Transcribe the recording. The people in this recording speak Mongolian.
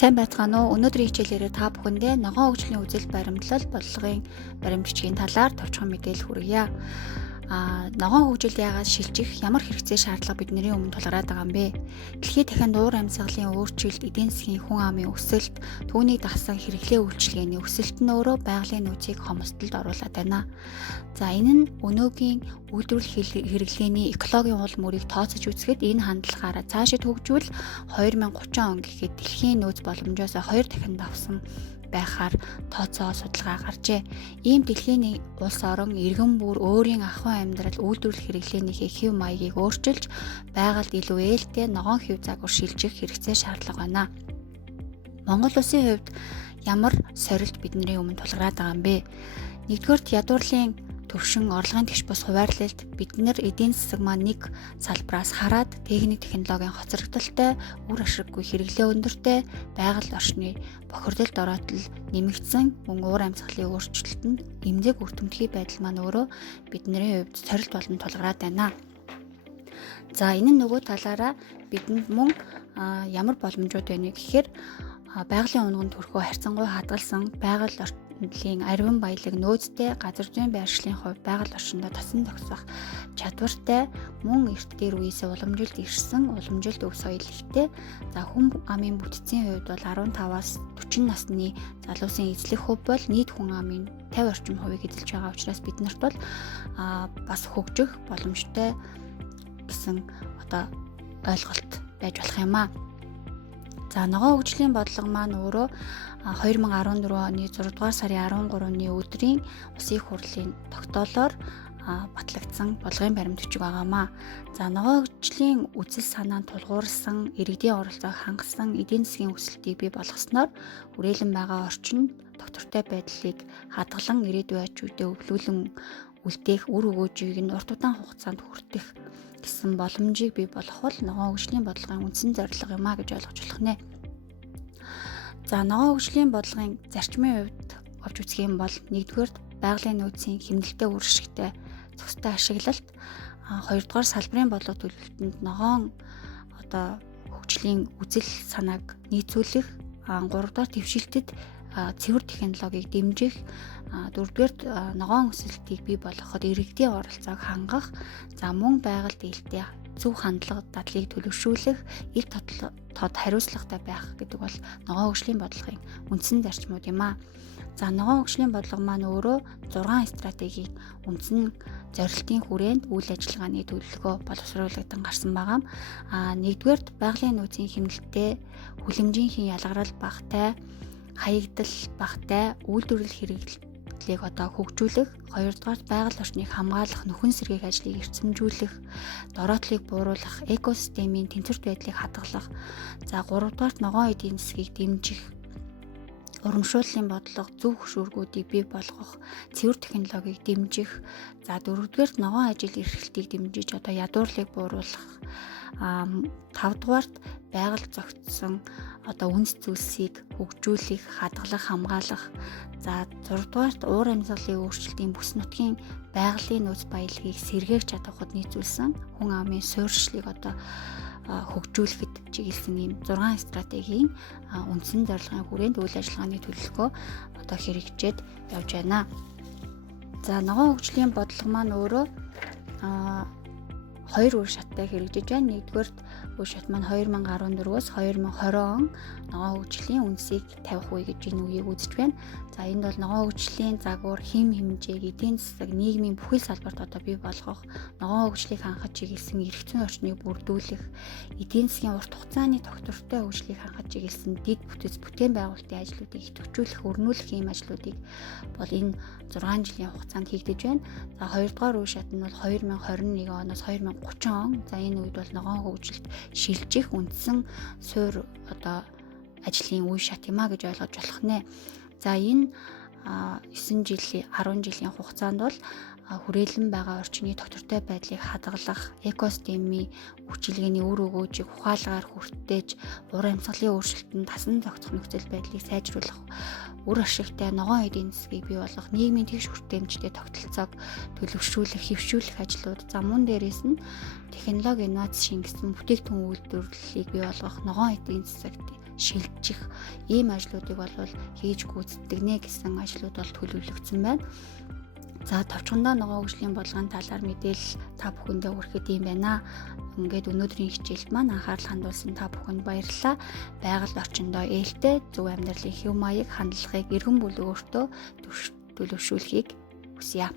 Сайн байцгаана уу? Өнөөдрийн хичээлээрээ та бүхэндээ ногоон хөгжлийн үзэл баримтлал бодлогын баримтчгийн талаар товчхон мэдээлэл хүргье. Ногоон хөгжил яагаад шилжих, ямар хэрэгцээ шаардлага бидний өмнө тулгараад байгаа юм бэ? Дэлхийд дахинд уур амьсгалын өөрчлөлт, эдийн засгийн хүн амын өсөлт, түүнийг дагсан хэрэглээ үйлчилгээний өсөлт нь өөрөө байгалийн нөөцийг хомсдолд оруулаад байна. За энэ нь өнөөгийн үйлдвэрлэл хэрэглээний экологийн уул мөрийг тооцож үзэхэд энэ хандлагаараа цаашид хөгжвөл 2030 он гэхэд дэлхийн нөөц боломжоос 2 дахин давсан байхаар тооцоо судалгаа гарчээ. Ийм дэлхийн улс орон иргэн бүр өөрийн ахуйн амьдрал үйлдвэрлэл хэрэглээнийхээ хэв маягийг өөрчилж байгальд илүү ээлтэй ногоон хэв загвар шилжих хэрэгцээ шаардлага байна. Монгол улсын хувьд ямар сорилт бидний өмнө тулгараад байгаа юм бэ? Нэгдүгээрт ядуурлын төвшин орлогын тэгш бус хуваарлалт бид нар эдийн засаг маань нэг салбараас хараад техник технологийн хоцрогдолтой, үр ашиггүй хэрэглээ өндөртэй, байгаль орчны бохирдолд ороотол нэмэгдсэн мөн уур амьсгалын өөрчлөлтөнд эмзэг өртөмтгий байдал маань өөрөө бидний хувьд сорилт болон тулгараад байна. За энэ нь нөгөө талаараа бидэнд мөн ямар боломжууд байна гэхээр байгалийн унганд төрхөө харьцангуй хадгалсан байгаль орчны ариун баялаг нөөцтэй газар зүйн байршлын хувьд байгаль орчиндөө тосон зогсох чадвартай мөн эрт дээр үеэсээ уламжилт ирсэн уламжилт өв соёл ихтэй. За хүн амын бүтцийн хувьд бол 15-аас 40 насны залуусын эзлэх хөв бол нийт хүн амын 50 орчим хувийг эзэлж байгаа учраас бид нарт бол бас хөгжих боломжтой гэсэн ойлголт байж болох юм аа. За ногоон хөгжлийн бодлого маань өөрөө 2014 оны 6 дугаар сарын 13-ны өдрийн Улсын их хурлын тогтоолоор батлагдсан бодлогын баримт бичиг байгаамаа. За ногоон хөгжлийн үзэл санаанд тулгуурласан, иргэдийн оролцоог хангасан эдийн засгийн өсөлтийг бий болгосноор хүрээлэн байгаа орчинд доктортой байдлыг хадгалан ирээдүйн ачуудад өвлүүлэн үлдээх үр өгөөжийг нь урт удаан хугацаанд хүртэх гэсэн боломжийг бий болгох бол ногоон хөгжлийн бодлогын үндсэн зорилго юм а гэж ойлгож болох нэ. За ногоон хөгжлийн бодлогын зарчмын хувьд авч үзэх юм бол нэгдүгээр байгалийн нөөцийн хэмнэлтэд үр ашигтай зохистой ашиглалт, хоёрдугаар салбарын бодлого төлөвлөлтөнд ногоон хөгжлийн үзэл санааг нийцүүлэх, гуравдугаар твшилтэд цэвэр технологиг дэмжих, дөрөвдүгээр ногоон өсөлтийг бий болгоход иргэдийн оролцоог хангах, за мөн байгальд ээлтэй зөв хандлага дадлыг төлөвшүүлэх, ил тод хариуцлагатай байх гэдэг бол ногоон хөгжлийн бодлогын үндсэн зарчмууд юм а. За ногоон хөгжлийн бодлого маань өөрөө 6 стратегийн үндсэн зорилтын хүрээнд үйл ажиллагааны төлөвлөгөө боловсруулагдсан гарсан байгаа. Нэгдүгээр байгалийн нөөцийн хэмнэлтэд хүлэмжийнхэн ялгарал багтай, хаягдал багтай үйлдвэрлэл хэрэглээг хөгжүүлэх, хоёрдугаар байгаль орчныг хамгаалах нөхөн сэргээх ажлыг эрчимжүүлэх, дороотлыг бууруулах, экосистемийн тэнцвэрт байдлыг хадгалах, за гуравдугаар ногоон эдийн засгийг дэмжих, урамшууллын бодлого, зөв хөшүүргүүдийг бий болгох, цэвэр технологиг дэмжих, за дөрөвдүгээр ногоон ажил эрхлэлтийг дэмжиж ядуурлыг бууруулах, тавдугаарт байгальд зохицсон үнс зүйлсийг хөгжүүлэх, хадгалах, хамгаалах, за 6-дугаарт уур амьсгалын өөрчлөлтийн бүс нутгийн байгалийн нөөц баялагийг сэргээх чадварт нийцүүлсэн хүн амын суурьшлыг хөгжүүлэхэд чиглэсэн ийм 6 стратегийн үндсэн зорилгын хүрээнд үйл ажиллагааны төлөвлөгөө хэрэгжээд явж байна. За ногоон хөгжлийн бодлого маань өөрөө 2 үе шаттай хэрэгжиж байна. Нэгдүгээр үе шат маань 2014-өөс 2020 он ногоон хөгжлийн үндсийг тавих үе гэж энэ үеийг үзэж байна. За энд бол ногоон хөгжлийн загвар, хэм хэмжээг, эдийн засаг, нийгмийн бүхэл салбарт бий болгох, ногоон хөгжлийг хангаж чиглэсэн эрх зүйн орчныг бүрдүүлэх, эдийн засгийн урт хугацааны тогтвортой хөгжлийг хангаж чиглэсэн дэд бүтэц бүтээн байгуулалтын ажлуудыг идэвхжүүлэх, өрнүүлэх ийм ажлуудыг бол энэ 6 жилийн хугацаанд хийгдэж байна. За 2 дугаар үе шат нь бол 2021 оноос 2030 он. За энэ үед бол ногоон хөгжилд шилжих үндсэн суурь ажлын үе шат юм а гэж ойлгож болох нэ. За энэ 9 жилийн 10 жилийн хугацаанд бол хүрээлэн байгаа орчны тогтвортой байдлыг хадгалах, экосистемийн хүчилгээний үр өгөөжийг ухаалгаар хүртээж, уур амьсгалын өөрчлөлтөнд тасан зохицох нөхцөл байдлыг сайжруулах, үр ашигтай ногоон эдийн засгийг бий болгох, нийгмийн тэгш хүртээмжтэй тогтолцоог төлөвшүүлэх, хэвшүүлэх ажлууд, за мөн дээрээс нь технологи инновац шингэсэн бүтээгдэхүүн үйлдвэрлэлийг бий болгох, ногоон эдийн засагт шилжих ийм ажлуудыг бол хийж гүйцэтгэнэ гэсэн ажлууд бол төлөвлөгдсөн байна. За товчхондоо ногоон хөгжлийн бодлогын талаар мэдээлэл та бүхэндээ хүрэхэд юм байна. Ингээд өнөөдрийн хичээлд маань анхаарал хандуулсан та бүхэнд баярлалаа. Байгаль орчиндөө ээлтэй зөв амьдралын хэв маяг хандлагыг эргэн бүл өөртөө төлөвшүүлэхийг хүсье.